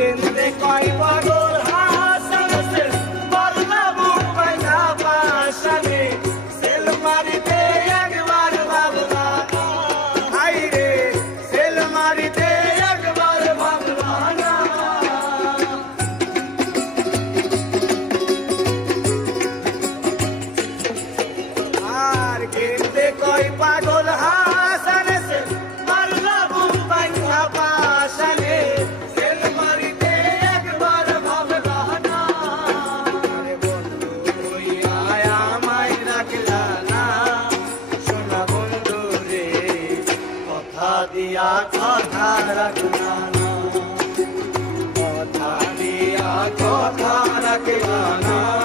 কেন্দ্রে কয়বার দিয়া কথা রাখনা কথা দিয়া কথা রাখনা